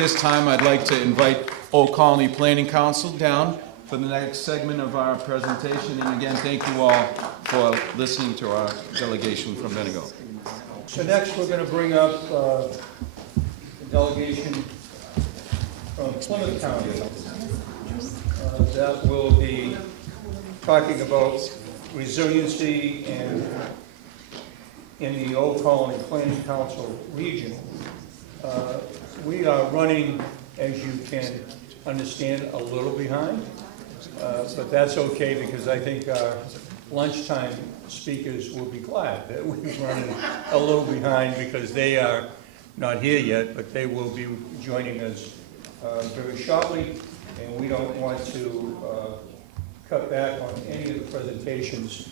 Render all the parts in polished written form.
This time I'd like to invite Old Colony Planning Council down for the next segment of our presentation. And again, thank you all for listening to our delegation from Bendigo. So next we're going to bring up the delegation from Plymouth County that will be talking about resiliency and in the Old Colony Planning Council region. We are running, as you can understand, a little behind, but that's okay because I think our lunchtime speakers will be glad that we're running a little behind because they are not here yet, but they will be joining us very shortly, and we don't want to cut back on any of the presentations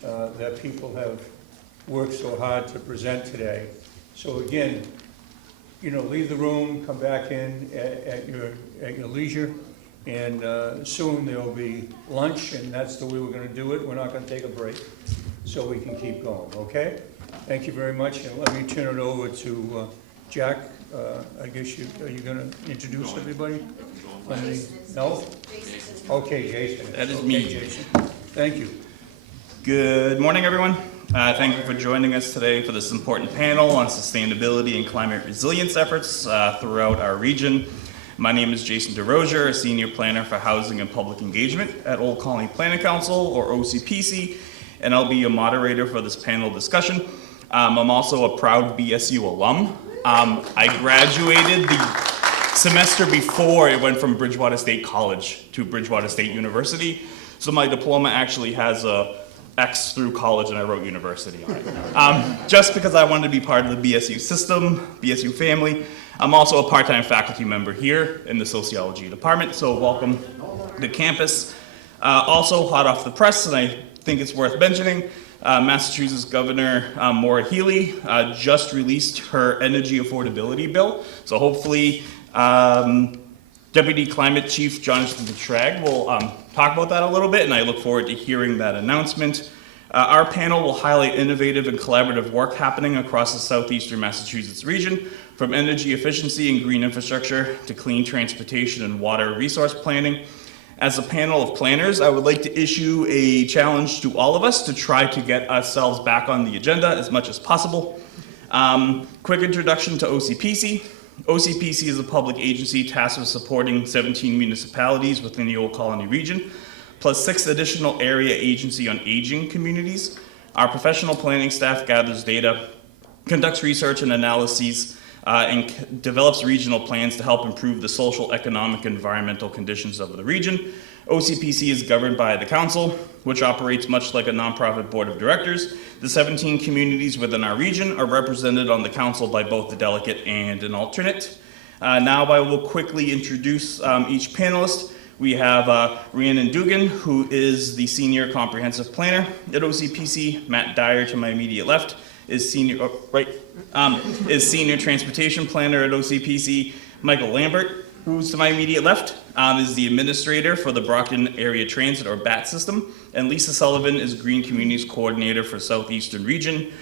that people have worked so hard to present today. So again, leave the room, come back in at your leisure, and soon there'll be lunch, and that's the way we're going to do it. We're not going to take a break, so we can keep going, okay? Thank you very much, and let me turn it over to Jack. I guess are you going to introduce everybody? No? Okay, Jason. That is me. Jason. Thank you. Good morning, everyone. Thank you for joining us today for this important panel on sustainability and climate resilience efforts throughout our region. My name is Jason DeRozier, a Senior Planner for Housing and Public Engagement at Old Colony Planning Council, or OCPC, and I'll be your moderator for this panel discussion. I'm also a proud BSU alum. I graduated the semester before it went from Bridgewater State College to Bridgewater State University, so my diploma actually has a X through college, and I wrote university on it. Just because I wanted to be part of the BSU system, BSU family. I'm also a part-time faculty member here in the sociology department, so welcome to campus. Also hot off the press, and I think it's worth mentioning, Massachusetts Governor Maura Healey just released her energy affordability bill. So hopefully Deputy Climate Chief Jonathan Tragg will talk about that a little bit, and I look forward to hearing that announcement. Our panel will highlight innovative and collaborative work happening across the southeastern Massachusetts region, from energy efficiency and green infrastructure to clean transportation and water resource planning. As a panel of planners, I would like to issue a challenge to all of us to try to get ourselves back on the agenda as much as possible. Quick introduction to OCPC. OCPC is a public agency tasked with supporting 17 municipalities within the Old Colony region, plus 6 additional area agency on aging communities. Our professional planning staff gathers data, conducts research and analyses, and develops regional plans to help improve the social, economic, and environmental conditions of the region. OCPC is governed by the council, which operates much like a nonprofit board of directors. The 17 communities within our region are represented on the council by both the delegate and an alternate. Now I will quickly introduce each panelist. We have Rhiannon Dugan, who is the Senior Comprehensive Planner at OCPC. Matt Dyer, to my immediate left, is Senior Transportation Planner at OCPC. Michael Lambert, who's to my immediate left, is the Administrator for the Brockton Area Transit, or BAT system. And Lisa Sullivan is Green Communities Coordinator for Southeastern Region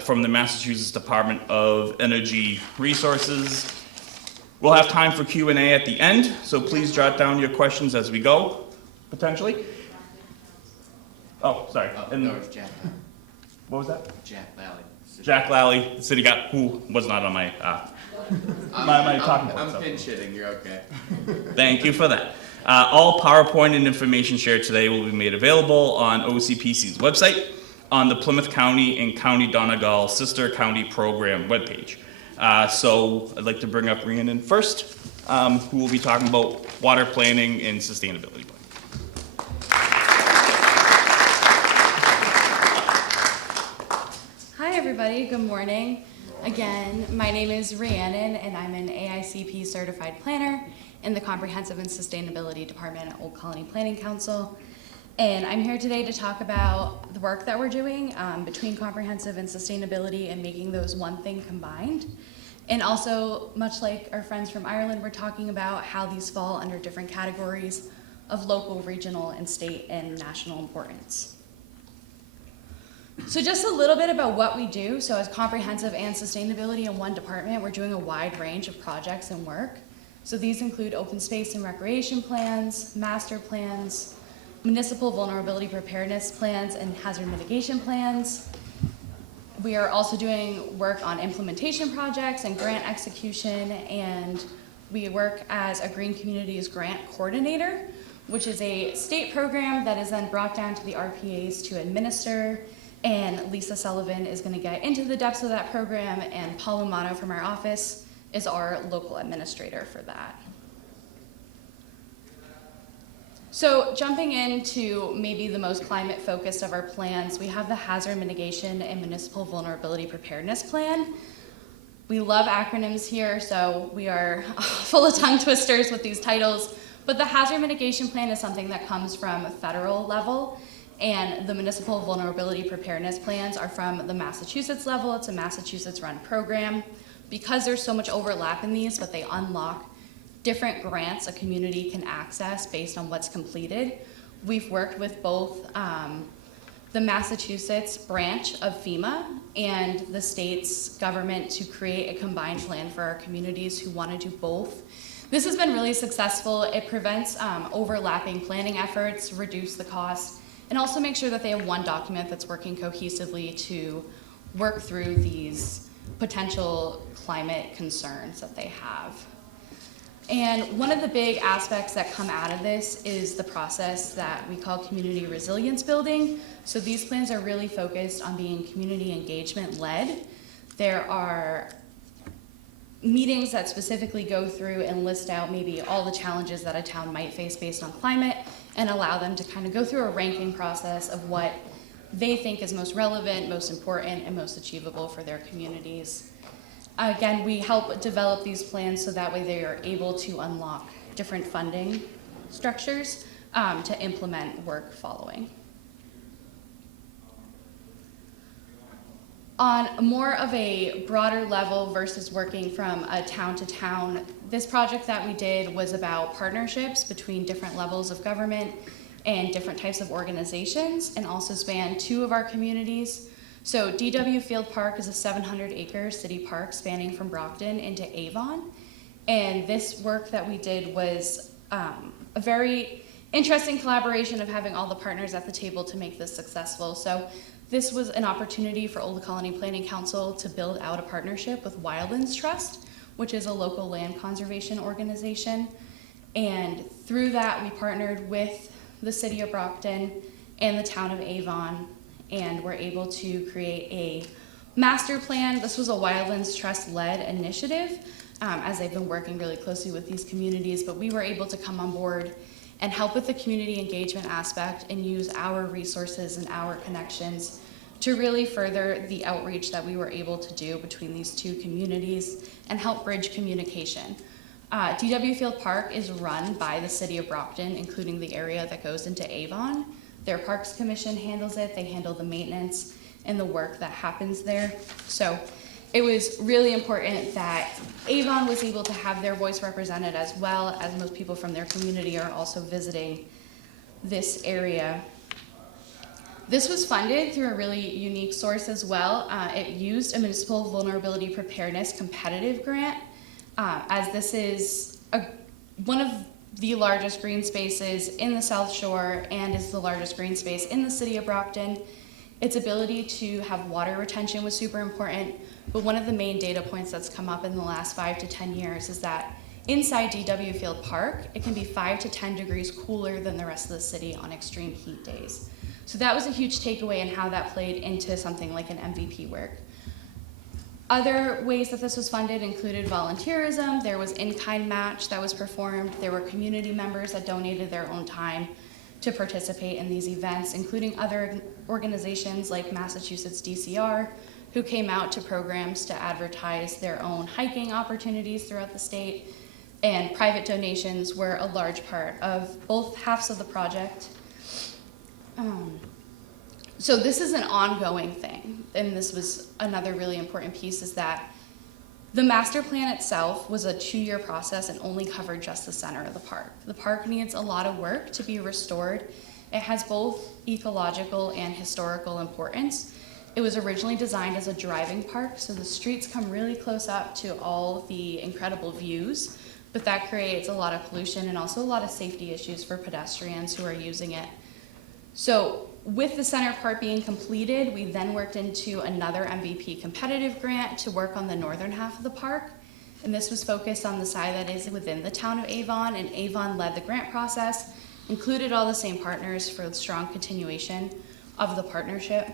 from the Massachusetts Department of Energy Resources. We'll have time for Q&A at the end, so please jot down your questions as we go, potentially. Oh, sorry. No, it's Jack. What was that? Jack Lally. Jack Lally, the city guy, who was not on my talking point. I'm pinch hitting, you're okay. Thank you for that. All PowerPoint and information shared today will be made available on OCPC's website, on the Plymouth County and County Donegal Sister County Program webpage. So I'd like to bring up Rhiannon first, who will be talking about water planning and sustainability. Hi everybody, good morning. Again, my name is Rhiannon and I'm an AICP certified planner in the Comprehensive and Sustainability Department at Old Colony Planning Council. And I'm here today to talk about the work that we're doing between comprehensive and sustainability and making those one thing combined. And also, much like our friends from Ireland, we're talking about how these fall under different categories of local, regional, and state and national importance. So just a little bit about what we do. So as comprehensive and sustainability in one department, we're doing a wide range of projects and work. So these include open space and recreation plans, master plans, municipal vulnerability preparedness plans, and hazard mitigation plans. We are also doing work on implementation projects and grant execution, and we work as a Green Communities Grant Coordinator, which is a state program that is then brought down to the RPAs to administer. And Lisa Sullivan is going to get into the depths of that program, and Paul Umano from our office is our local administrator for that. So jumping into maybe the most climate focused of our plans, we have the Hazard Mitigation and Municipal Vulnerability Preparedness Plan. We love acronyms here, so we are full of tongue twisters with these titles, but the Hazard Mitigation Plan is something that comes from a federal level, and the Municipal Vulnerability Preparedness Plans are from the Massachusetts level. It's a Massachusetts-run program. Because there's so much overlap in these, but they unlock different grants a community can access based on what's completed. We've worked with both the Massachusetts branch of FEMA and the state's government to create a combined plan for our communities who want to do both. This has been really successful. It prevents overlapping planning efforts, reduce the cost, and also make sure that they have one document that's working cohesively to work through these potential climate concerns that they have. And one of the big aspects that come out of this is the process that we call community resilience building. So these plans are really focused on being community engagement led. There are meetings that specifically go through and list out maybe all the challenges that a town might face based on climate, and allow them to kind of go through a ranking process of what they think is most relevant, most important, and most achievable for their communities. Again, we help develop these plans so that way they are able to unlock different funding structures to implement work following. On more of a broader level versus working from a town to town, this project that we did was about partnerships between different levels of government and different types of organizations, and also spanned 2 of our communities. So DW Field Park is a 700-acre city park spanning from Brockton into Avon. And this work that we did was a very interesting collaboration of having all the partners at the table to make this successful. So this was an opportunity for Old Colony Planning Council to build out a partnership with Wildlands Trust, which is a local land conservation organization. And through that, we partnered with the city of Brockton and the town of Avon, and we're able to create a master plan. This was a Wildlands Trust-led initiative, as they've been working really closely with these communities, but we were able to come on board and help with the community engagement aspect and use our resources and our connections to really further the outreach that we were able to do between these 2 communities and help bridge communication. DW Field Park is run by the city of Brockton, including the area that goes into Avon. Their Parks Commission handles it. They handle the maintenance and the work that happens there. So it was really important that Avon was able to have their voice represented, as well as most people from their community are also visiting this area. This was funded through a really unique source as well. It used a municipal vulnerability preparedness competitive grant, as this is one of the largest green spaces in the South Shore and is the largest green space in the city of Brockton. Its ability to have water retention was super important, but one of the main data points that's come up in the last 5 to 10 years is that inside DW Field Park, it can be 5 to 10 degrees cooler than the rest of the city on extreme heat days. So that was a huge takeaway in how that played into something like an MVP work. Other ways that this was funded included volunteerism. There was in-kind match that was performed. There were community members that donated their own time to participate in these events, including other organizations like Massachusetts DCR, who came out to programs to advertise their own hiking opportunities throughout the state. And private donations were a large part of both halves of the project. So this is an ongoing thing, and this was another really important piece, is that the master plan itself was a 2-year process and only covered just the center of the park. The park needs a lot of work to be restored. It has both ecological and historical importance. It was originally designed as a driving park, so the streets come really close up to all the incredible views, but that creates a lot of pollution and also a lot of safety issues for pedestrians who are using it. So with the center part being completed, we then worked into another MVP competitive grant to work on the northern half of the park. And this was focused on the side that is within the town of Avon, and Avon led the grant process, included all the same partners for the strong continuation of the partnership.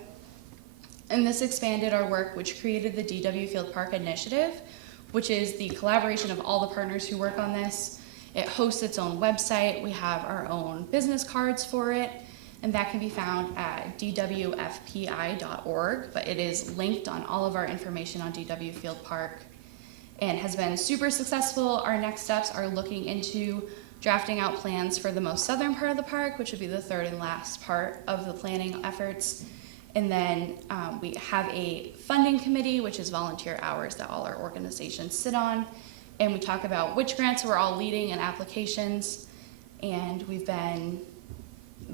And this expanded our work, which created the DW Field Park Initiative, which is the collaboration of all the partners who work on this. It hosts its own website. We have our own business cards for it, and that can be found at dwfpi.org, but it is linked on all of our information on DW Field Park and has been super successful. Our next steps are looking into drafting out plans for the most southern part of the park, which would be the third and last part of the planning efforts. And then we have a funding committee, which is volunteer hours that all our organizations sit on. And we talk about which grants we're all leading and applications. And we've been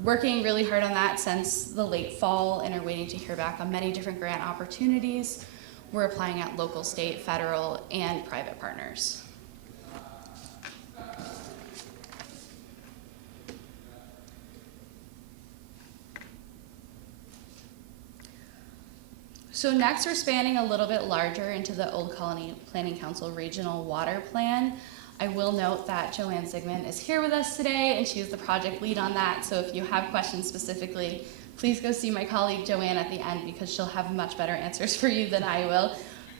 working really hard on that since the late fall and are waiting to hear back on many different grant opportunities. We're applying at local, state, federal, and private partners. So next, we're spanning a little bit larger into the Old Colony Planning Council Regional Water Plan. I will note that Joanne Zigman is here with us today, and she is the project lead on that. So if you have questions specifically, please go see my colleague Joanne at the end, because she'll have much better answers for you than I will.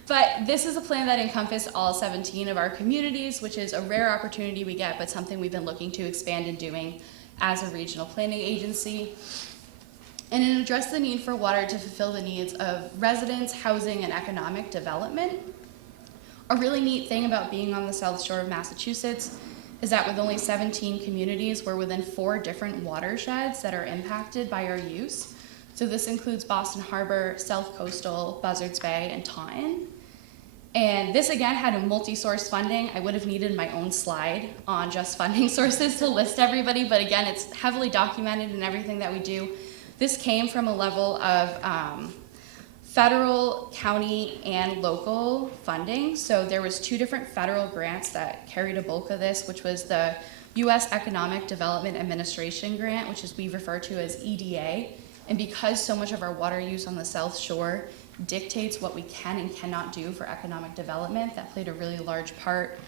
But this is a plan that encompassed all 17 of our communities, which is a rare opportunity we get, but something we've been looking to expand and doing as a regional planning agency. And it addressed the need for water to fulfill the needs of residents, housing, and economic development. A really neat thing about being on the South Shore of Massachusetts is that with only 17 communities, we're within 4 different watersheds that are impacted by our use. So this includes Boston Harbor, South Coastal, Buzzards Bay, and Taunton. And this again had a multi-source funding. I would have needed my own slide on just funding sources to list everybody, but again, it's heavily documented in everything that we do. This came from a level of federal, county, and local funding. So there was 2 different federal grants that carried a bulk of this, which was the U.S. Economic Development Administration grant, which is we refer to as EDA. And because so much of our water use on the South Shore dictates what we can and cannot do for economic development, that played a really large part.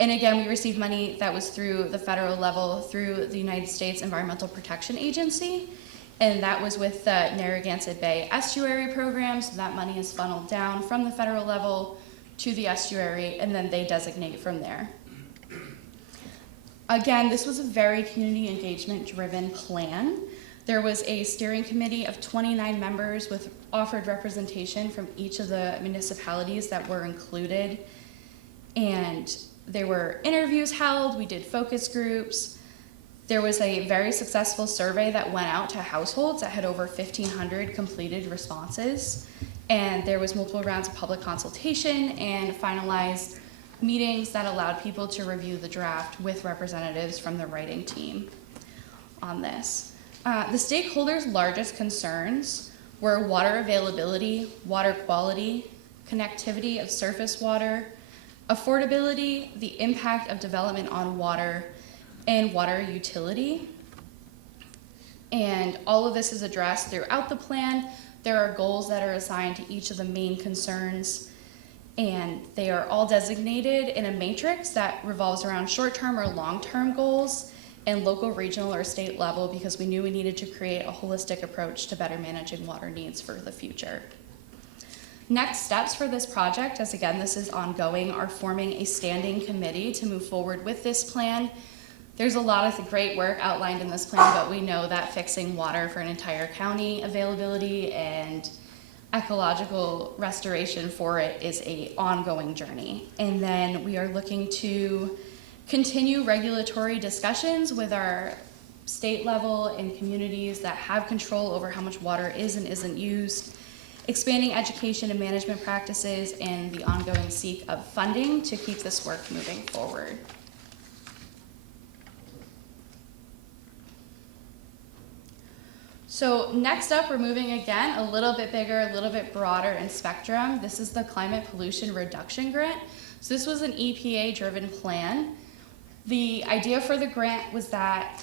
And again, we received money that was through the federal level, through the United States Environmental Protection Agency. And that was with the Narragansett Bay Estuary Program, so that money is funneled down from the federal level to the estuary, and then they designate from there. Again, this was a very community engagement-driven plan. There was a steering committee of 29 members with offered representation from each of the municipalities that were included. And there were interviews held, we did focus groups. There was a very successful survey that went out to households that had over 1,500 completed responses. And there was multiple rounds of public consultation and finalized meetings that allowed people to review the draft with representatives from the writing team on this. The stakeholders' largest concerns were water availability, water quality, connectivity of surface water, affordability, the impact of development on water, and water utility. And all of this is addressed throughout the plan. There are goals that are assigned to each of the main concerns, and they are all designated in a matrix that revolves around short-term or long-term goals and local, regional, or state level, because we knew we needed to create a holistic approach to better managing water needs for the future. Next steps for this project, as again this is ongoing, are forming a standing committee to move forward with this plan. There's a lot of great work outlined in this plan, but we know that fixing water for an entire county availability and ecological restoration for it is an ongoing journey. And then we are looking to continue regulatory discussions with our state level and communities that have control over how much water is and isn't used, expanding education and management practices, and the ongoing seek of funding to keep this work moving forward. So next up, we're moving again a little bit bigger, a little bit broader in spectrum. This is the Climate Pollution Reduction Grant. So this was an EPA-driven plan. The idea for the grant was that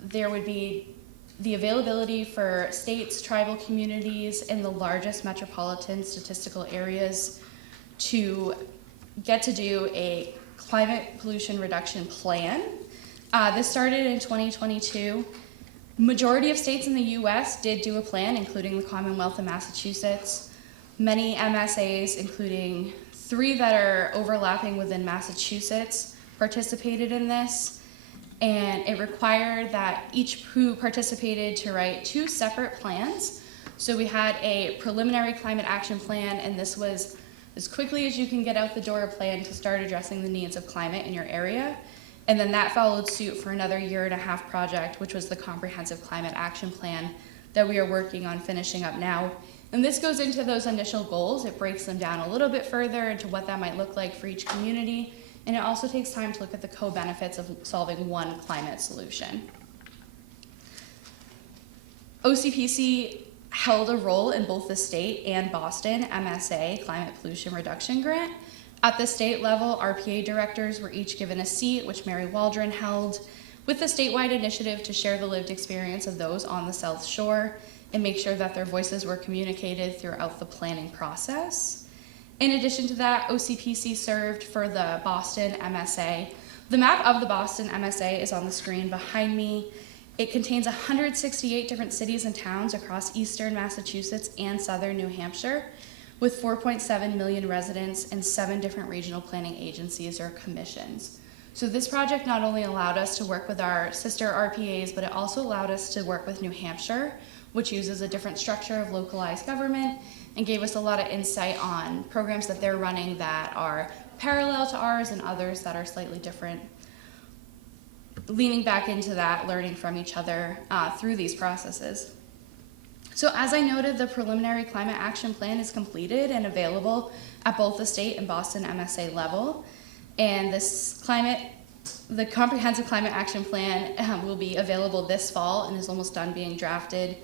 there would be the availability for states, tribal communities, and the largest metropolitan statistical areas to get to do a climate pollution reduction plan. This started in 2022. Majority of states in the US did do a plan, including the Commonwealth of Massachusetts. Many MSAs, including 3 that are overlapping within Massachusetts, participated in this. And it required that each who participated to write 2 separate plans. So we had a preliminary climate action plan, and this was as quickly as you can get out the door a plan to start addressing the needs of climate in your area. And then that followed suit for another 1.5-year project, which was the comprehensive climate action plan that we are working on finishing up now. And this goes into those initial goals. It breaks them down a little bit further into what that might look like for each community. And it also takes time to look at the co-benefits of solving one climate solution. OCPC held a role in both the state and Boston MSA Climate Pollution Reduction Grant. At the state level, RPA directors were each given a seat, which Mary Waldron held, with the statewide initiative to share the lived experience of those on the South Shore and make sure that their voices were communicated throughout the planning process. In addition to that, OCPC served for the Boston MSA. The map of the Boston MSA is on the screen behind me. It contains 168 different cities and towns across eastern Massachusetts and southern New Hampshire, with 4.7 million residents and 7 different regional planning agencies or commissions. So this project not only allowed us to work with our sister RPAs, but it also allowed us to work with New Hampshire, which uses a different structure of localized government, and gave us a lot of insight on programs that they're running that are parallel to ours and others that are slightly different. Leaning back into that, learning from each other through these processes. So as I noted, the preliminary climate action plan is completed and available at both the state and Boston MSA level. And the comprehensive climate action plan will be available this fall and is almost done being drafted.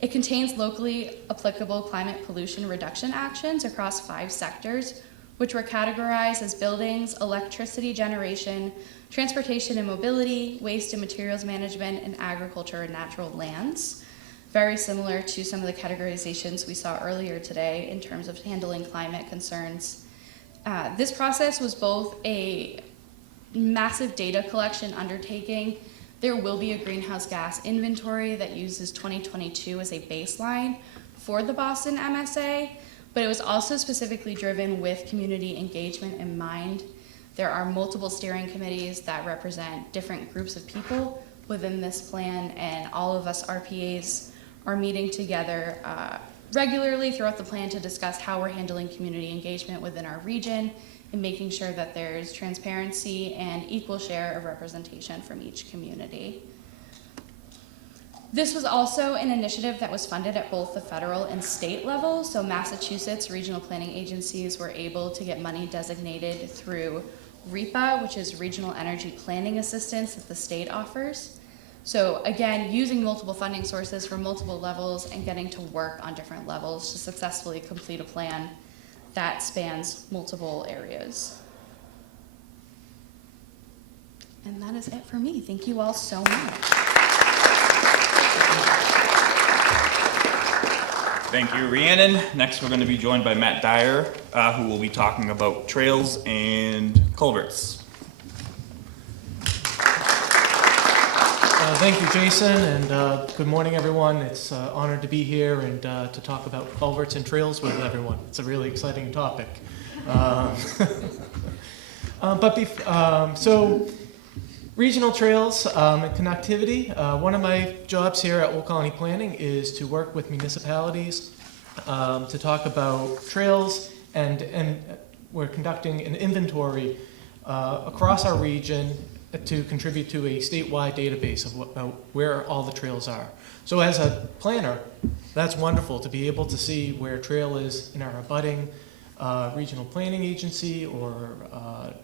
It contains locally applicable climate pollution reduction actions across 5 sectors, which were categorized as buildings, electricity generation, transportation and mobility, waste and materials management, and agriculture and natural lands. Very similar to some of the categorizations we saw earlier today in terms of handling climate concerns. This process was both a massive data collection undertaking. There will be a greenhouse gas inventory that uses 2022 as a baseline for the Boston MSA, but it was also specifically driven with community engagement in mind. There are multiple steering committees that represent different groups of people within this plan, and all of us RPAs are meeting together regularly throughout the plan to discuss how we're handling community engagement within our region and making sure that there's transparency and equal share of representation from each community. This was also an initiative that was funded at both the federal and state level. So Massachusetts regional planning agencies were able to get money designated through REPA, which is Regional Energy Planning Assistance that the state offers. So again, using multiple funding sources from multiple levels and getting to work on different levels to successfully complete a plan that spans multiple areas. And that is it for me. Thank you all so much. Thank you, Rhiannon. Next, we're going to be joined by Matt Dyer, who will be talking about trails and culverts. Thank you, Jason, and good morning, everyone. It's honored to be here and to talk about culverts and trails with everyone. It's a really exciting topic. So regional trails and connectivity. One of my jobs here at Old Colony Planning is to work with municipalities to talk about trails, and we're conducting an inventory across our region to contribute to a statewide database of where all the trails are. So as a planner, that's wonderful to be able to see where a trail is in our abutting regional planning agency or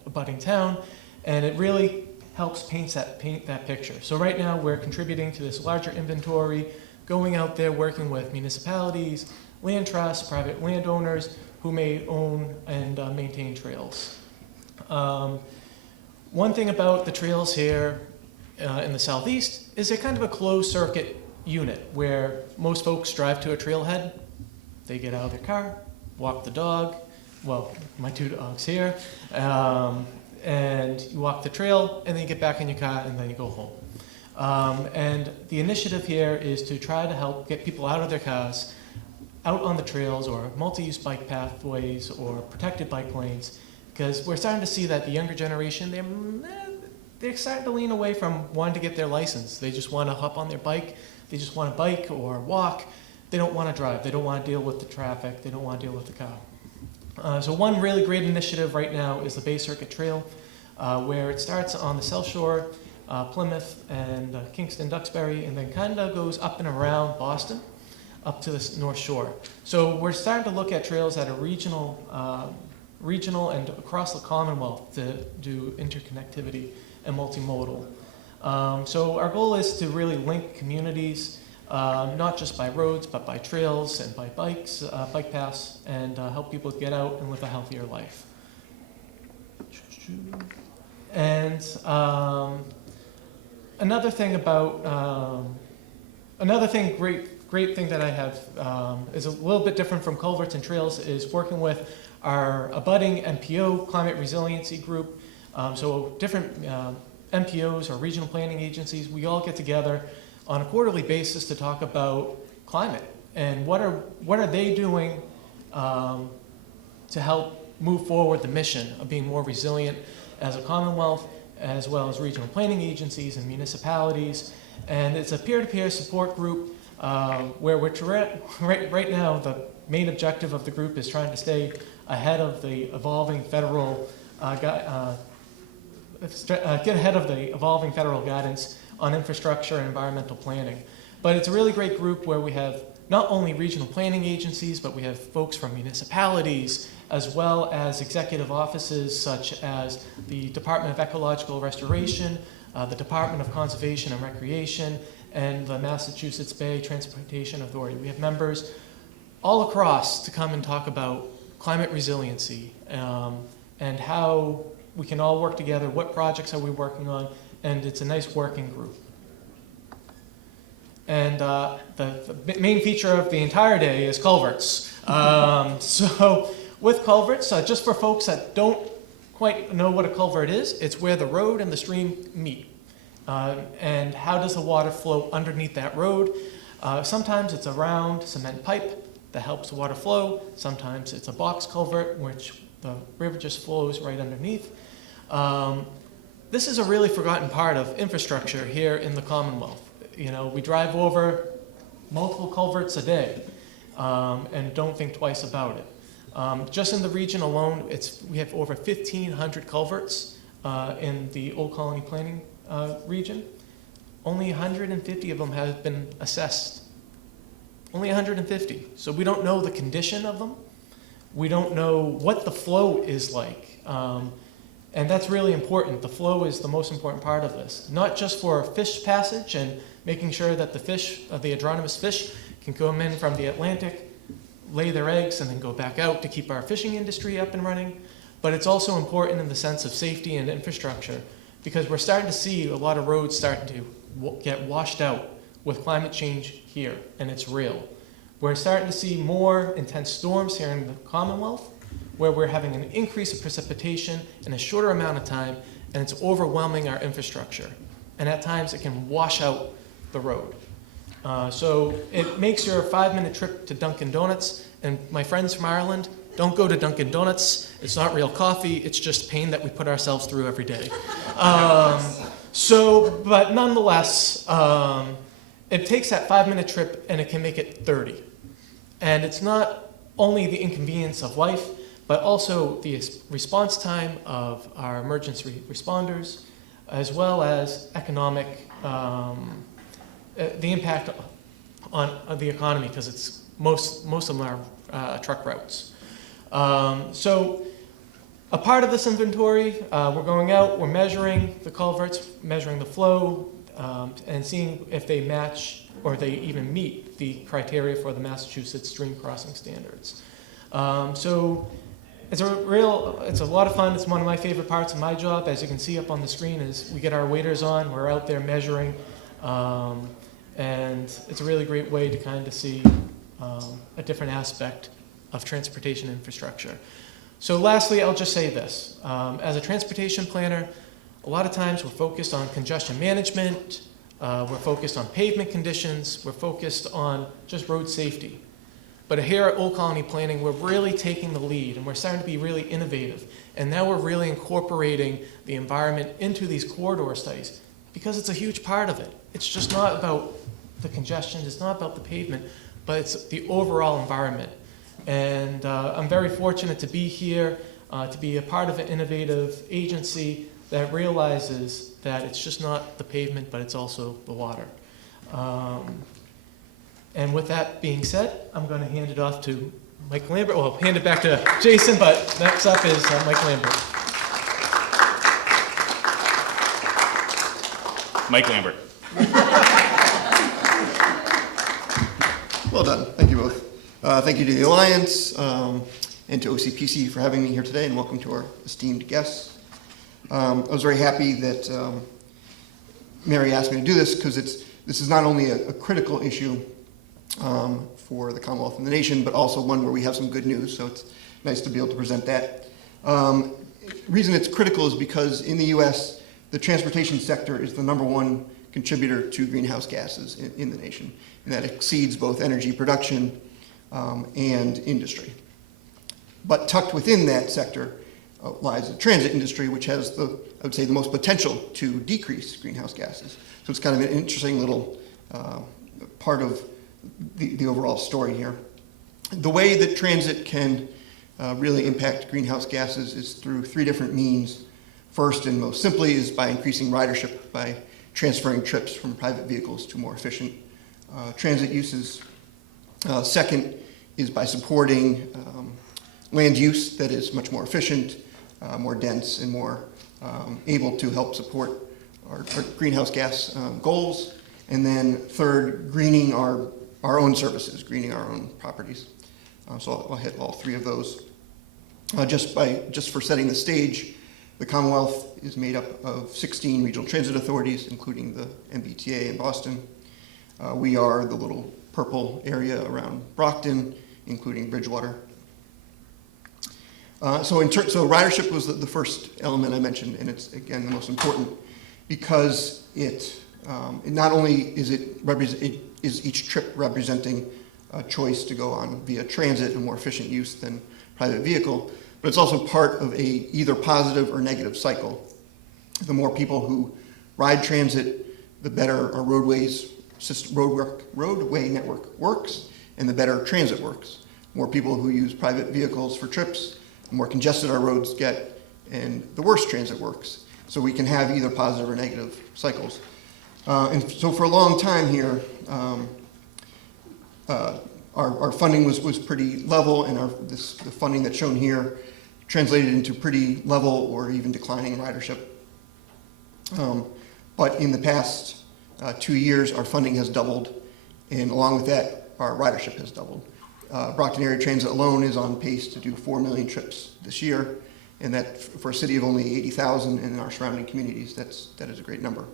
abutting town, and it really helps paint that picture. So right now we're contributing to this larger inventory, going out there working with municipalities, land trusts, private landowners who may own and maintain trails. One thing about the trails here in the southeast is they're kind of a closed circuit unit where most folks drive to a trailhead, they get out of their car, walk the dog, well, my two dogs here, and you walk the trail, and then you get back in your car, and then you go home. And the initiative here is to try to help get people out of their cars, out on the trails or multi-use bike pathways or protected bike lanes, because we're starting to see that the younger generation, they're starting to lean away from wanting to get their license. They just want to hop on their bike, they just want to bike or walk. They don't want to drive, they don't want to deal with the traffic, they don't want to deal with the car. So one really great initiative right now is the Bay Circuit Trail, where it starts on the South Shore, Plymouth and Kingston, Duxbury, and then kind of goes up and around Boston, up to the North Shore. So we're starting to look at trails that are regional and across the Commonwealth to do interconnectivity and multimodal. So our goal is to really link communities, not just by roads, but by trails and by bikes, bike paths, and help people get out and live a healthier life. And another great thing that I have is a little bit different from culverts and trails is working with our abutting MPO, Climate Resiliency Group. So different MPOs or regional planning agencies, we all get together on a quarterly basis to talk about climate and what are they doing to help move forward the mission of being more resilient as a Commonwealth, as well as regional planning agencies and municipalities. And it's a peer-to-peer support group where we're right now the main objective of the group is trying to stay ahead of the evolving federal guidance on infrastructure and environmental planning. But it's a really great group where we have not only regional planning agencies, but we have folks from municipalities, as well as executive offices such as the Department of Ecological Restoration, the Department of Conservation and Recreation, and the Massachusetts Bay Transportation Authority. We have members all across to come and talk about climate resiliency and how we can all work together, what projects are we working on, and it's a nice working group. And the main feature of the entire day is culverts. So with culverts, just for folks that don't quite know what a culvert is, it's where the road and the stream meet. And how does the water flow underneath that road? Sometimes it's a round cement pipe that helps the water flow. Sometimes it's a box culvert, which the river just flows right underneath. This is a really forgotten part of infrastructure here in the Commonwealth. You know, we drive over multiple culverts a day and don't think twice about it. Just in the region alone, we have over 1,500 culverts in the Old Colony Planning region. Only 150 of them have been assessed. Only 150. So we don't know the condition of them. We don't know what the flow is like. And that's really important. The flow is the most important part of this. Not just for fish passage and making sure that the fish, the adronomous fish, can come in from the Atlantic, lay their eggs, and then go back out to keep our fishing industry up and running. But it's also important in the sense of safety and infrastructure, because we're starting to see a lot of roads starting to get washed out with climate change here, and it's real. We're starting to see more intense storms here in the Commonwealth, where we're having an increase of precipitation in a shorter amount of time, and it's overwhelming our infrastructure. And at times it can wash out the road. So it makes your 5-minute trip to Dunkin' Donuts, and my friends from Ireland, don't go to Dunkin' Donuts. It's not real coffee, it's just pain that we put ourselves through every day. But nonetheless, it takes that 5-minute trip and it can make it 30. And it's not only the inconvenience of life, but also the response time of our emergency responders, as well as economic, the impact on the economy, because it's most of them are truck routes. So a part of this inventory, we're going out, we're measuring the culverts, measuring the flow, and seeing if they match or they even meet the criteria for the Massachusetts stream crossing standards. So it's a lot of fun. It's one of my favorite parts of my job. As you can see up on the screen, is we get our waders on. We're out there measuring, and it's a really great way to kind of see a different aspect of transportation infrastructure. So lastly, I'll just say this. As a transportation planner, a lot of times we're focused on congestion management, we're focused on pavement conditions, we're focused on just road safety. But here at Old Colony Planning, we're really taking the lead and we're starting to be really innovative. And now we're really incorporating the environment into these corridor studies because it's a huge part of it. It's just not about the congestion, it's not about the pavement, but it's the overall environment. And I'm very fortunate to be here, to be a part of an innovative agency that realizes that it's just not the pavement, but it's also the water. And with that being said, I'm going to hand it off to Mike Lambert. Well, hand it back to Jason, but next up is Mike Lambert. Mike Lambert. Well done. Thank you both. Thank you to the Alliance and to OCPC for having me here today, and welcome to our esteemed guests. I was very happy that Mary asked me to do this because this is not only a critical issue for the Commonwealth and the nation, but also one where we have some good news, so it's nice to be able to present that. The reason it's critical is because in the U.S., the transportation sector is the #1 contributor to greenhouse gases in the nation, and that exceeds both energy production and industry. But tucked within that sector lies the transit industry, which has I would say, the most potential to decrease greenhouse gases. So it's kind of an interesting little part of the overall story here. The way that transit can really impact greenhouse gases is through 3 different means. First, and most simply, is by increasing ridership, by transferring trips from private vehicles to more efficient transit uses. Second is by supporting land use that is much more efficient, more dense, and more able to help support our greenhouse gas goals. And then third, greening our own services, greening our own properties. So I'll hit all 3 of those. Just for setting the stage, the Commonwealth is made up of 16 regional transit authorities, including the MBTA in Boston. We are the little purple area around Brockton, including Bridgewater. So ridership was the first element I mentioned, and it's, again, the most important because it not only is each trip representing a choice to go on via transit, a more efficient use than private vehicle, but it's also part of a either positive or negative cycle. The more people who ride transit, the better our roadway network works, and the better transit works. More people who use private vehicles for trips, the more congested our roads get, and the worse transit works. So we can have either positive or negative cycles. And so for a long time here, our funding was pretty level, and the funding that's shown here translated into pretty level or even declining ridership. But in the past 2 years, our funding has doubled, and along with that, our ridership has doubled. Brockton Area Transit alone is on pace to do 4 million trips this year, and that for a city of only 80,000 and in our surrounding communities, that is a great number.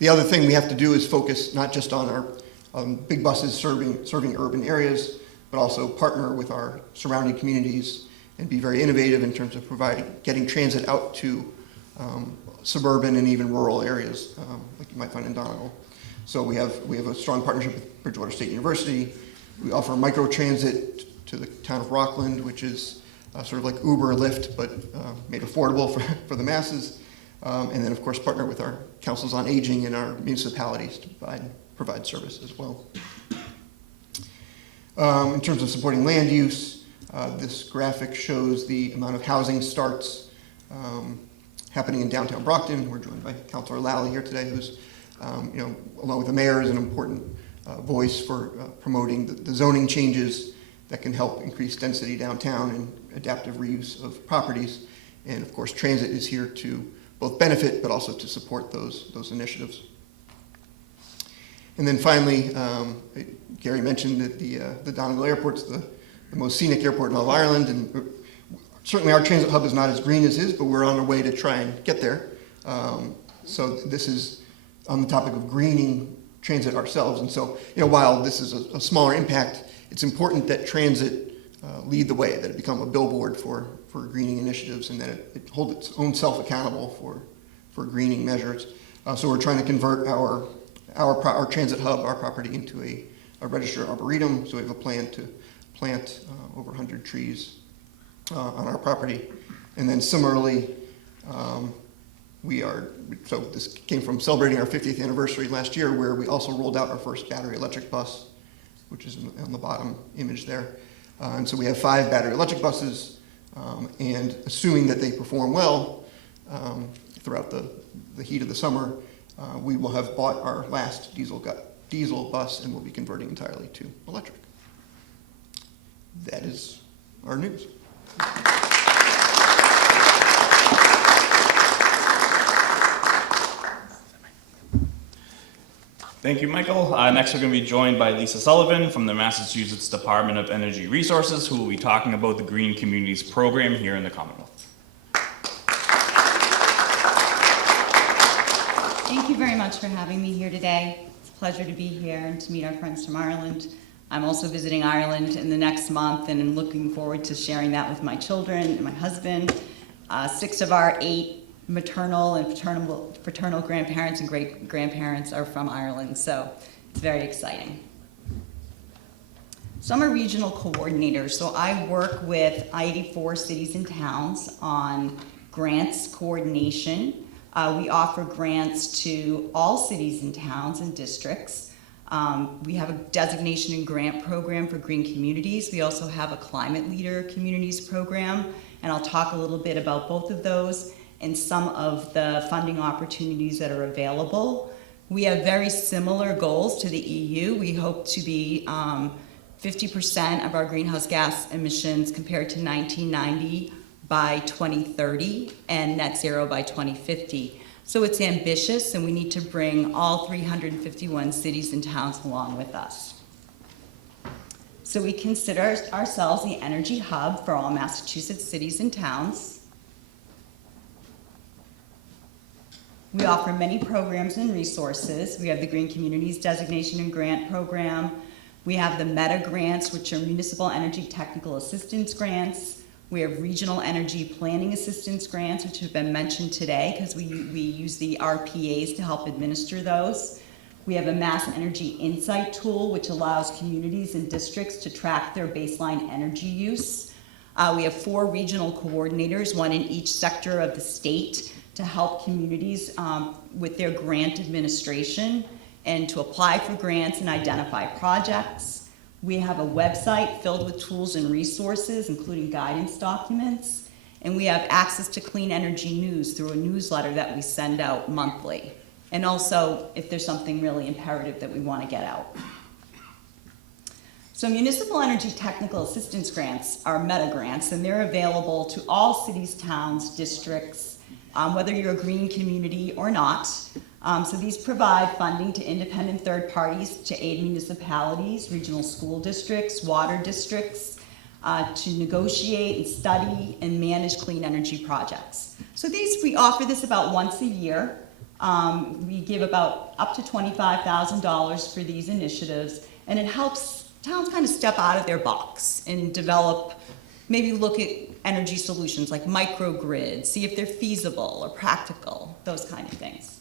The other thing we have to do is focus not just on our big buses serving urban areas, but also partner with our surrounding communities and be very innovative in terms of getting transit out to suburban and even rural areas, like you might find in Donegal. So we have a strong partnership with Bridgewater State University. We offer microtransit to the town of Rockland, which is sort of like Uber or Lyft, but made affordable for the masses. And then, of course, partner with our councils on aging and our municipalities to provide service as well. In terms of supporting land use, this graphic shows the amount of housing starts happening in downtown Brockton. We're joined by Councilor Lally here today, who's, along with the mayor, is an important voice for promoting the zoning changes that can help increase density downtown and adaptive reuse of properties. And of course, transit is here to both benefit, but also to support those initiatives. And then finally, Gary mentioned that the Donegal Airport's the most scenic airport in all of Ireland, and certainly our transit hub is not as green as his, but we're on our way to try and get there. So this is on the topic of greening transit ourselves. And so, while this is a smaller impact, it's important that transit lead the way, that it become a billboard for greening initiatives, and that it hold its own self accountable for greening measures. So we're trying to convert our transit hub, our property, into a registered arboretum. So we have a plan to plant over 100 trees on our property. And then similarly, so this came from celebrating our 50th anniversary last year, where we also rolled out our first battery electric bus, which is on the bottom image there. And so we have 5 battery electric buses, and assuming that they perform well throughout the heat of the summer, we will have bought our last diesel bus, and we'll be converting entirely to electric. That is our news. Thank you, Michael. Next, we're going to be joined by Lisa Sullivan from the Massachusetts Department of Energy Resources, who will be talking about the Green Communities Program here in the Commonwealth. Thank you very much for having me here today. It's a pleasure to be here and to meet our friends from Ireland. I'm also visiting Ireland in the next month, and I'm looking forward to sharing that with my children and my husband. 6 of our 8 maternal and paternal grandparents and great-grandparents are from Ireland, so it's very exciting. So I'm a regional coordinator, so I work with I-84 cities and towns on grants coordination. We offer grants to all cities and towns and districts. We have a designation and grant program for green communities. We also have a climate leader communities program, and I'll talk a little bit about both of those and some of the funding opportunities that are available. We have very similar goals to the EU. We hope to be 50% of our greenhouse gas emissions compared to 1990 by 2030 and net zero by 2050. So it's ambitious, and we need to bring all 351 cities and towns along with us. So we consider ourselves the energy hub for all Massachusetts cities and towns. We offer many programs and resources. We have the Green Communities Designation and Grant Program. We have the META grants, which are Municipal Energy Technical Assistance Grants. We have Regional Energy Planning Assistance Grants, which have been mentioned today because we use the RPAs to help administer those. We have a Mass Energy Insight tool, which allows communities and districts to track their baseline energy use. We have 4 regional coordinators, 1 in each sector of the state, to help communities with their grant administration and to apply for grants and identify projects. We have a website filled with tools and resources, including guidance documents, and we have access to clean energy news through a newsletter that we send out monthly, and also if there's something really imperative that we want to get out. So municipal energy technical assistance grants are META grants, and they're available to all cities, towns, districts, whether you're a green community or not. So these provide funding to independent third parties to aid municipalities, regional school districts, water districts, to negotiate and study and manage clean energy projects. So we offer this about once a year. We give about up to $25,000 for these initiatives, and it helps towns kind of step out of their box and develop, maybe look at energy solutions like microgrids, see if they're feasible or practical, those kind of things.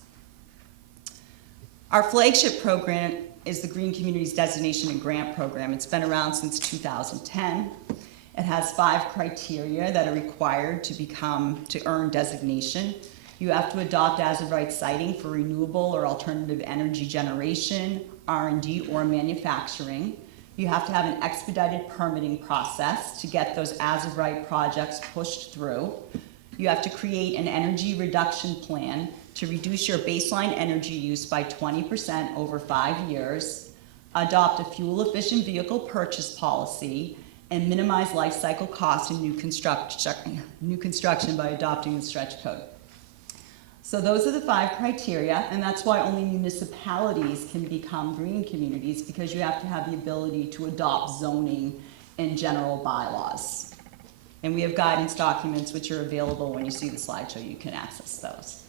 Our flagship program is the Green Communities Designation and Grant Program. It's been around since 2010. It has 5 criteria that are required to earn designation. You have to adopt as-of-right siting for renewable or alternative energy generation, R&D, or manufacturing. You have to have an expedited permitting process to get those as-of-right projects pushed through. You have to create an energy reduction plan to reduce your baseline energy use by 20% over 5 years, adopt a fuel-efficient vehicle purchase policy, and minimize life cycle costs in new construction by adopting the stretch code. So those are the 5 criteria, and that's why only municipalities can become green communities, because you have to have the ability to adopt zoning and general bylaws. And we have guidance documents which are available when you see the slideshow, you can access those.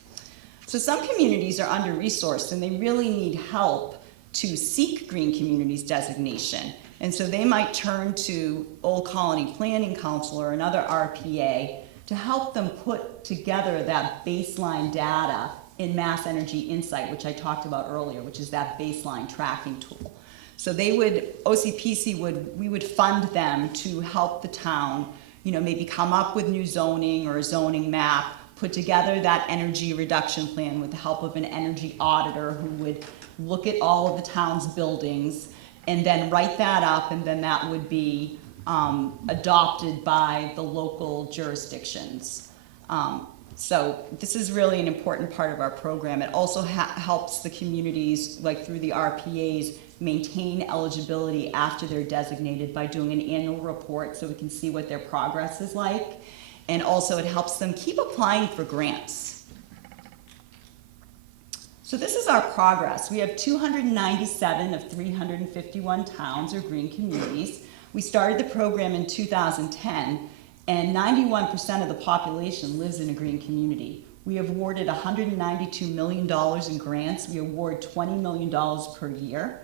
So some communities are under-resourced and they really need help to seek Green Communities designation. And so they might turn to Old Colony Planning Council or another RPA to help them put together that baseline data in Mass Energy Insight, which I talked about earlier, which is that baseline tracking tool. So they would, OCPC we would fund them to help the town, maybe come up with new zoning or a zoning map, put together that energy reduction plan with the help of an energy auditor who would look at all of the town's buildings and then write that up, and then that would be adopted by the local jurisdictions. So this is really an important part of our program. It also helps the communities, like through the RPAs, maintain eligibility after they're designated by doing an annual report so we can see what their progress is like. And also it helps them keep applying for grants. So this is our progress. We have 297 of 351 towns or green communities. We started the program in 2010, and 91% of the population lives in a green community. We have awarded $192 million in grants. We award $20 million per year.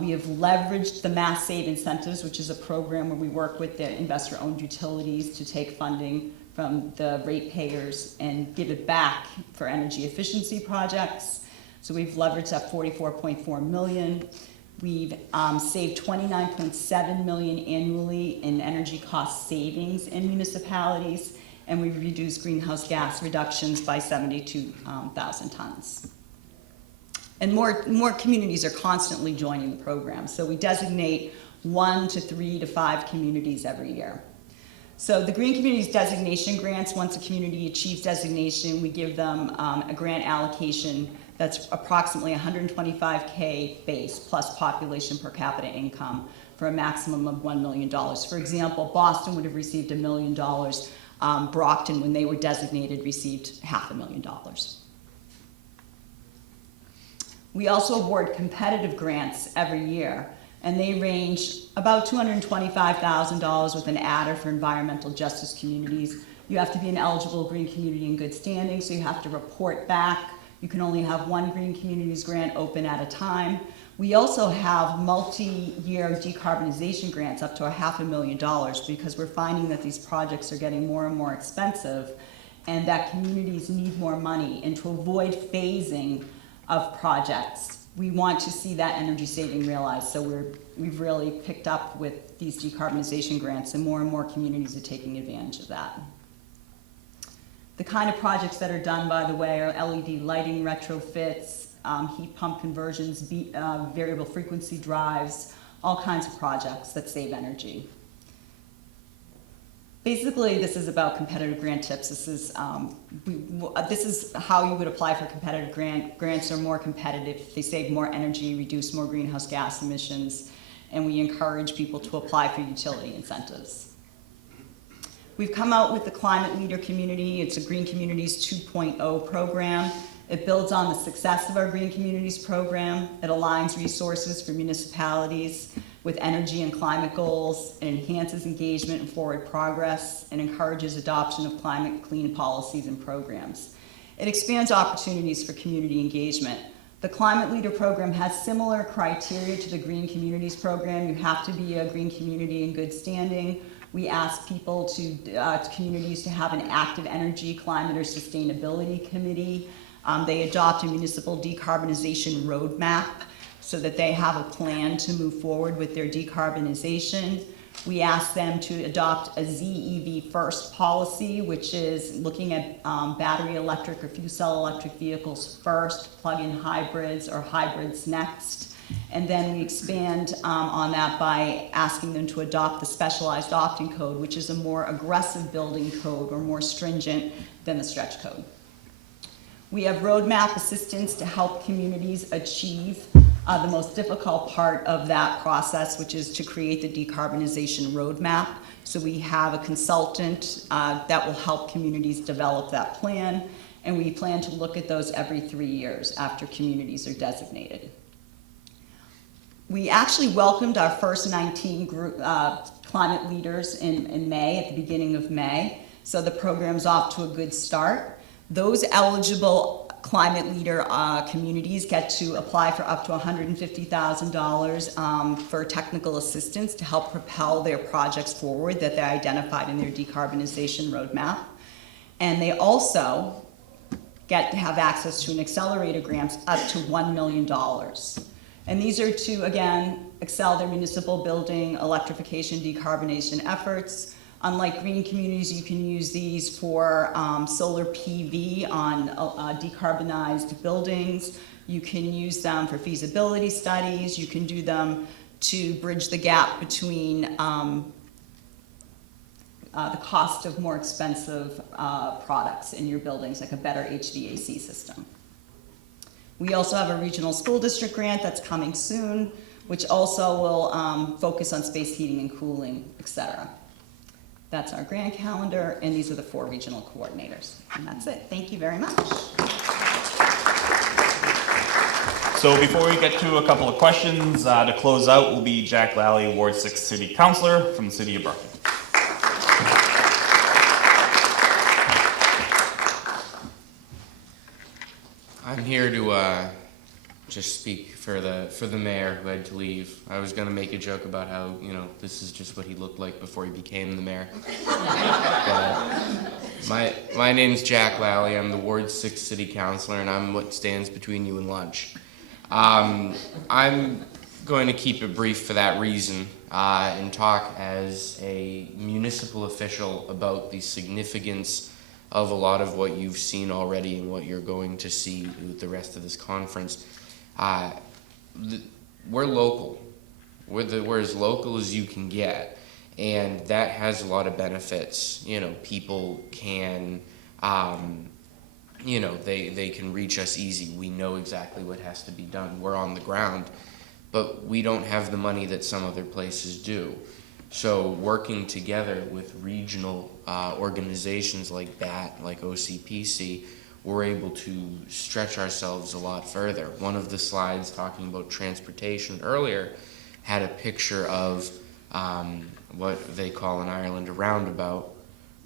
We have leveraged the Mass Save Incentives, which is a program where we work with the investor-owned utilities to take funding from the ratepayers and give it back for energy efficiency projects. So we've leveraged that $44.4 million. We've saved $29.7 million annually in energy cost savings in municipalities, and we've reduced greenhouse gas reductions by 72,000 tons. And more communities are constantly joining the program. So we designate 1 to 3 to 5 communities every year. So the Green Communities designation grants, once a community achieves designation, we give them a grant allocation that's approximately $125K base plus population per capita income for a maximum of $1 million. For example, Boston would have received $1 million. Brockton, when they were designated, received $500,000. We also award competitive grants every year, and they range about $225,000 with an adder for environmental justice communities. You have to be an eligible green community in good standing, so you have to report back. You can only have one Green Communities grant open at a time. We also have multi-year decarbonization grants up to $500,000 because we're finding that these projects are getting more and more expensive and that communities need more money. And to avoid phasing of projects, we want to see that energy saving realized. So we've really picked up with these decarbonization grants, and more communities are taking advantage of that. The kind of projects that are done, by the way, are LED lighting retrofits, heat pump conversions, variable frequency drives, all kinds of projects that save energy. Basically, this is about competitive grant tips. This is how you would apply for competitive grants are more competitive. They save more energy, reduce more greenhouse gas emissions, and we encourage people to apply for utility incentives. We've come out with the Climate Leader Community. It's a Green Communities 2.0 program. It builds on the success of our Green Communities program. It aligns resources for municipalities with energy and climate goals. It enhances engagement and forward progress and encourages adoption of climate clean policies and programs. It expands opportunities for community engagement. The Climate Leader program has similar criteria to the Green Communities program. You have to be a green community in good standing. We ask people communities to have an active energy, climate, or sustainability committee. They adopt a municipal decarbonization roadmap so that they have a plan to move forward with their decarbonization. We ask them to adopt a ZEV first policy, which is looking at battery electric or fuel cell electric vehicles first, plug-in hybrids or hybrids next. And then we expand on that by asking them to adopt the specialized opting code, which is a more aggressive building code or more stringent than the stretch code. We have roadmap assistance to help communities achieve the most difficult part of that process, which is to create the decarbonization roadmap. So we have a consultant that will help communities develop that plan, and we plan to look at those every 3 years after communities are designated. We actually welcomed our first 19 climate leaders in May, at the beginning of May. So the program's off to a good start. Those eligible climate leader communities get to apply for up to $150,000 for technical assistance to help propel their projects forward that they identified in their decarbonization roadmap. And they also get to have access to an accelerator grant up to $1 million. And these are to, again, excel their municipal building electrification decarbonization efforts. Unlike green communities, you can use these for solar PV on decarbonized buildings. You can use them for feasibility studies. You can do them to bridge the gap between the cost of more expensive products in your buildings, like a better HVAC system. We also have a regional school district grant that's coming soon, which also will focus on space heating and cooling, etc. That's our grant calendar, and these are the 4 regional coordinators. And that's it. Thank you very much. So before we get to a couple of questions, to close out will be Jack Lally, Ward 6 City Councilor from the City of Brockton. I'm here to just speak for the mayor who had to leave. I was gonna make a joke about how, you know, this is just what he looked like before he became the mayor. But, my name's Jack Lally. I'm the Ward 6 City Councilor, and I'm what stands between you and lunch. I'm going to keep it brief for that reason, and talk as a municipal official about the significance of a lot of what you've seen already and what you're going to see with the rest of this conference. We're local. We're as local as you can get, and that has a lot of benefits. You know, people can, you know, they can reach us easy. We know exactly what has to be done. We're on the ground, but we don't have the money that some other places do. So working together with regional organizations like that, like OCPC, we're able to stretch ourselves a lot further. One of the slides talking about transportation earlier had a picture of what they call in Ireland a roundabout,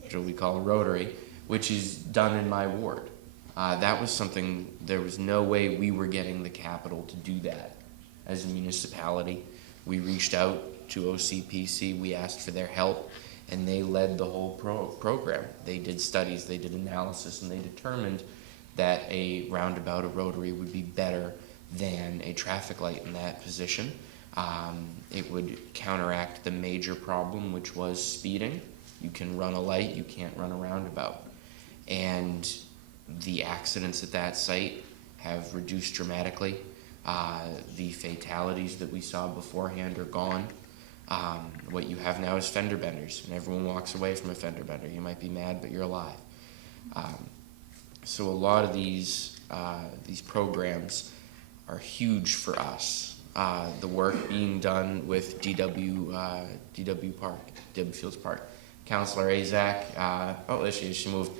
which we call a rotary, which is done in my ward. That was something, there was no way we were getting the capital to do that as a municipality. We reached out to OCPC, we asked for their help, and they led the whole program. They did studies, they did analysis, and they determined that a roundabout, a rotary, would be better than a traffic light in that position. It would counteract the major problem, which was speeding. You can run a light, you can't run a roundabout. And the accidents at that site have reduced dramatically. The fatalities that we saw beforehand are gone. What you have now is fender benders, and everyone walks away from a fender bender. You might be mad, but you're alive. So a lot of these programs are huge for us. The work being done with DW Fields Park. Councilor Azak, oh, there she is, she moved.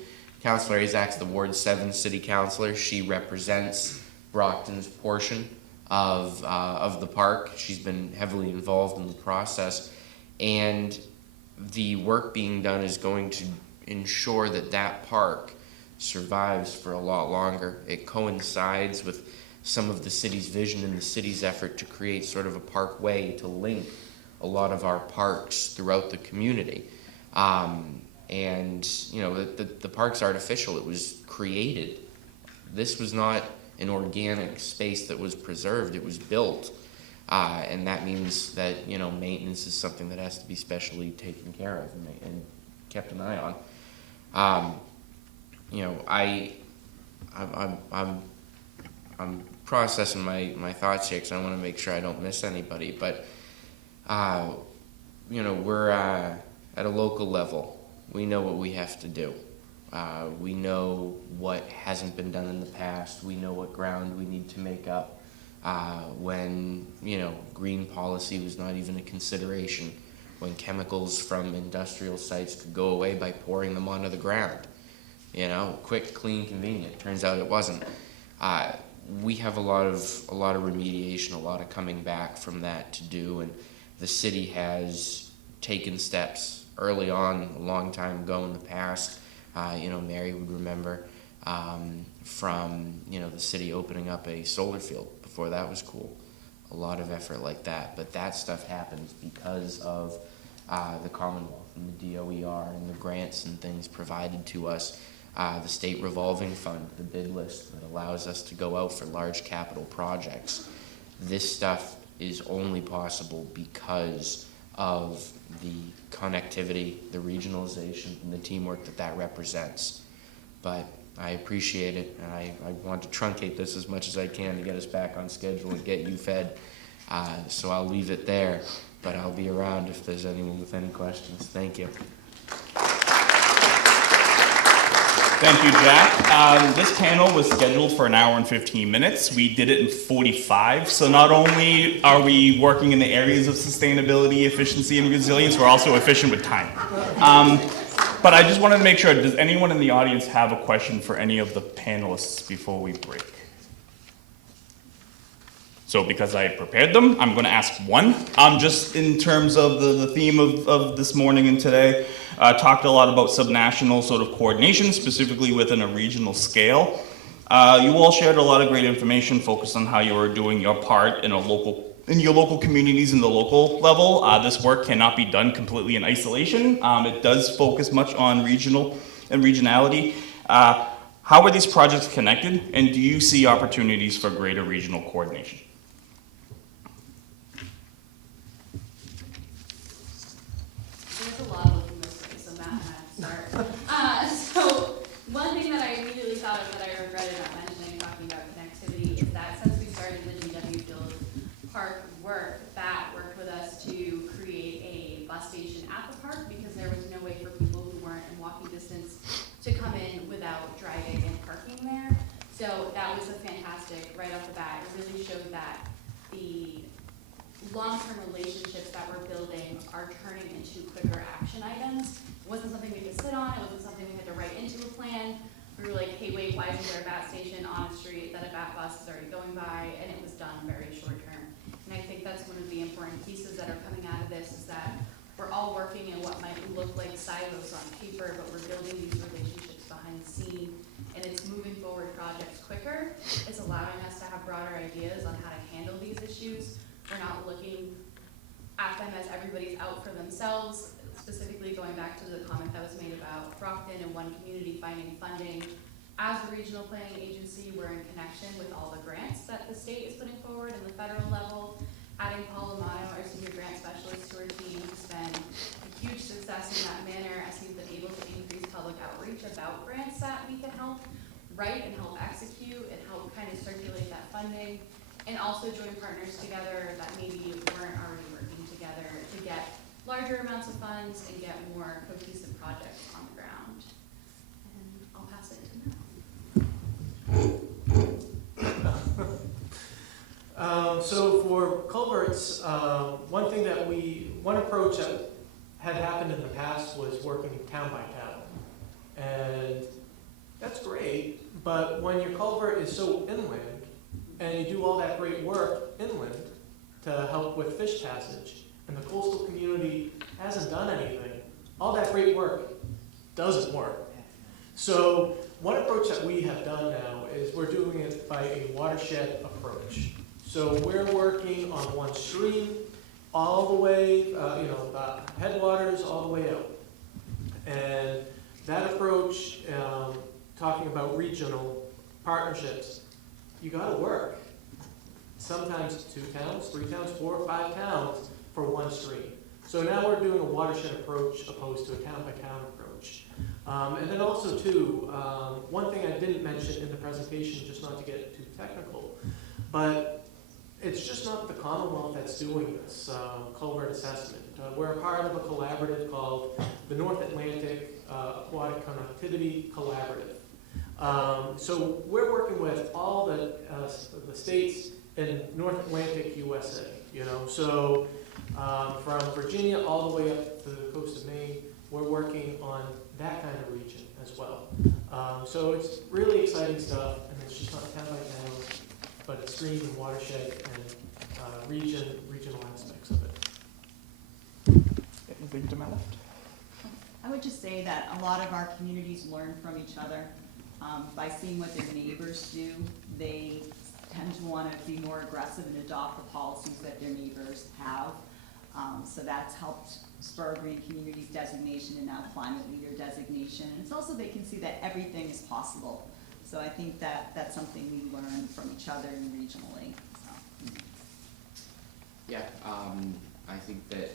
Councilor Azak's the Ward 7 City Councilor. She represents Brockton's portion of the park. She's been heavily involved in the process, and the work being done is going to ensure that that park survives for a lot longer. It coincides with some of the city's vision and the city's effort to create sort of a parkway to link a lot of our parks throughout the community. And you know, the park's artificial. It was created. This was not an organic space that was preserved. It was built, and that means that, you know, maintenance is something that has to be specially taken care of and kept an eye on. You know, I'm processing my thoughts here because I want to make sure I don't miss anybody. But you know, we're at a local level. We know what we have to do. We know what hasn't been done in the past. We know what ground we need to make up when, you know, green policy was not even a consideration, when chemicals from industrial sites could go away by pouring them onto the ground. You know, quick, clean, convenient. Turns out it wasn't. we have a lot of remediation, a lot of coming back from that to do, and the city has taken steps early on, a long time ago in the past. Mary would remember from the city opening up a solar field before that was cool. A lot of effort like that, but that stuff happens because of the Commonwealth and the DOER and the grants and things provided to us. The state revolving fund, the bid list that allows us to go out for large capital projects. This stuff is only possible because of the connectivity, the regionalization, and the teamwork that represents. But I appreciate it, and I want to truncate this as much as I can to get us back on schedule and get you fed. So I'll leave it there, but I'll be around if there's anyone with any questions. Thank you. Thank you, Jack. This panel was scheduled for an hour and 15 minutes. We did it in 45. So not only are we working in the areas of sustainability, efficiency, and resilience, we're also efficient with time. But I just wanted to make sure, does anyone in the audience have a question for any of the panelists before we break? So because I prepared them, I'm going to ask one. Just in terms of the theme of this morning and today, talked a lot about subnational sort of coordination, specifically within a regional scale. You all shared a lot of great information focused on how you are doing your part in your local communities and the local level. This work cannot be done completely in isolation. It does focus much on regional and regionality. How are these projects connected, and do you see opportunities for greater regional coordination? There's a lot of looking this way, so Matt and I have to start. So one thing that I immediately thought of that I regretted not mentioning talking about connectivity is that since we started the GW Field Park work, that worked with us to create a bus station at the park because there was no way for people who weren't in walking distance to come in without driving and parking there. So that was a fantastic, right off the bat, it really showed that the long-term relationships that we're building are turning into quicker action items. It wasn't something we could sit on, it wasn't something we had to write into a plan. We were like, hey, wait, why isn't there a BAT station on a street that a BAT bus is already going by? And it was done very short term. And I think that's one of the important pieces that are coming out of this is that we're all working in what might look like silos on paper, but we're building these relationships behind the scene, and it's moving forward projects quicker. It's allowing us to have broader ideas on how to handle these issues. We're not looking at them as everybody's out for themselves, specifically going back to the comment that was made about Brockton and one community finding funding. As a regional planning agency, we're in connection with all the grants that the state is putting forward in the federal level. Adding Paul Amano, our senior grant specialist, to our team has been a huge success in that manner as he's been able to increase public outreach about grants that we can help write and help execute and help kind of circulate that funding. And also join partners together that maybe weren't already working together to get larger amounts of funds and get more cohesive projects on the ground. And I'll pass it to Matt. So for culverts, one approach that had happened in the past was working town by town. And that's great, but when your culvert is so inland, and you do all that great work inland to help with fish passage, and the coastal community hasn't done anything, all that great work doesn't work. So one approach that we have done now is we're doing it by a watershed approach. So we're working on one stream all the way, the headwaters all the way out. And that approach, talking about regional partnerships, you gotta work. Sometimes 2 towns, 3 towns, 4 or 5 towns for one stream. So now we're doing a watershed approach opposed to a town-by-town approach. And then also too, one thing I didn't mention in the presentation, just not to get too technical, but it's just not the Commonwealth that's doing this culvert assessment. We're a part of a collaborative called the North Atlantic Aquatic Connectivity Collaborative. So we're working with all the states in North Atlantic USA, so from Virginia all the way up to the coast of Maine, we're working on that kind of region as well. So it's really exciting stuff, and it's just not town by town. but it's stream and watershed and regional aspects of it. Maybe to my left. I would just say that a lot of our communities learn from each other. By seeing what their neighbors do, they tend to want to be more aggressive and adopt the policies that their neighbors have. So that's helped spur Green Communities designation and now Climate Leader designation. And it's also they can see that everything is possible. So I think that that's something we learn from each other and regionally. So. Yeah, I think that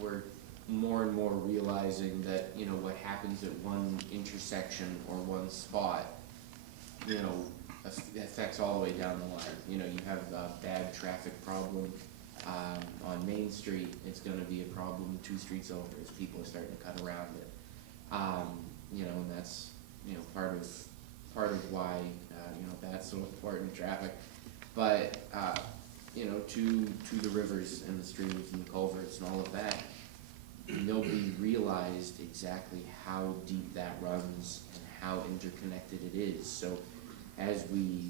we're more and more realizing that, you know, what happens at one intersection or one spot, you know, affects all the way down the line. You know, you have a bad traffic problem on Main Street, it's gonna be a problem 2 streets over as people are starting to cut around it. You know, and that's, you know, part of why, you know, that's so important, traffic. But, you know, to the rivers and the streams and the culverts and all of that, nobody realized exactly how deep that runs and how interconnected it is. So as we,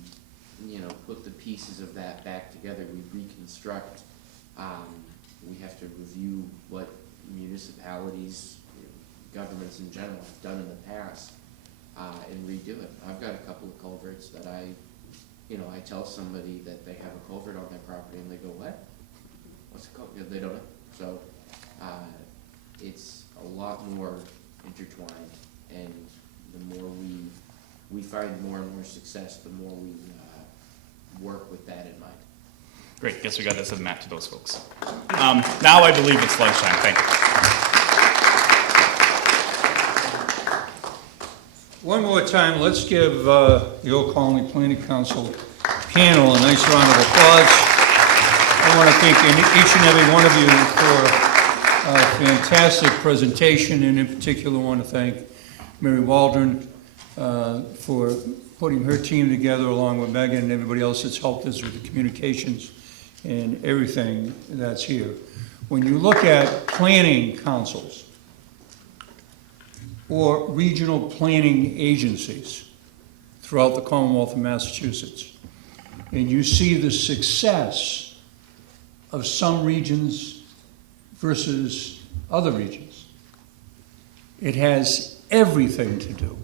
you know, put the pieces of that back together, we reconstruct, we have to review what municipalities, you know, governments in general have done in the past, and redo it. I've got a couple of culverts that I tell somebody that they have a culvert on their property and they go, what? What's a culvert? They don't know. So, it's a lot more intertwined, and the more we find more and more success, the more we work with that in mind. Great, guess we got this as a map to those folks. Now I believe it's lunchtime, thank you. One more time, let's give the Old Colony Planning Council panel a nice round of applause. I want to thank each and every one of you for a fantastic presentation, and in particular I want to thank Mary Waldron for putting her team together along with Megan and everybody else that's helped us with the communications and everything that's here. When you look at planning councils or regional planning agencies throughout the Commonwealth of Massachusetts, and you see the success of some regions versus other regions, it has everything to do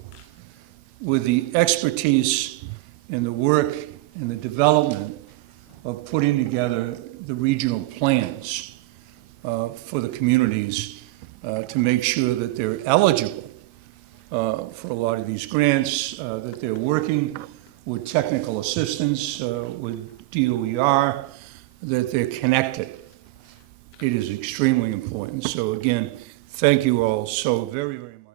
with the expertise and the work and the development of putting together the regional plans for the communities to make sure that they're eligible for a lot of these grants, that they're working with technical assistance, with DOER, that they're connected. It is extremely important. So again, thank you all so very, very much.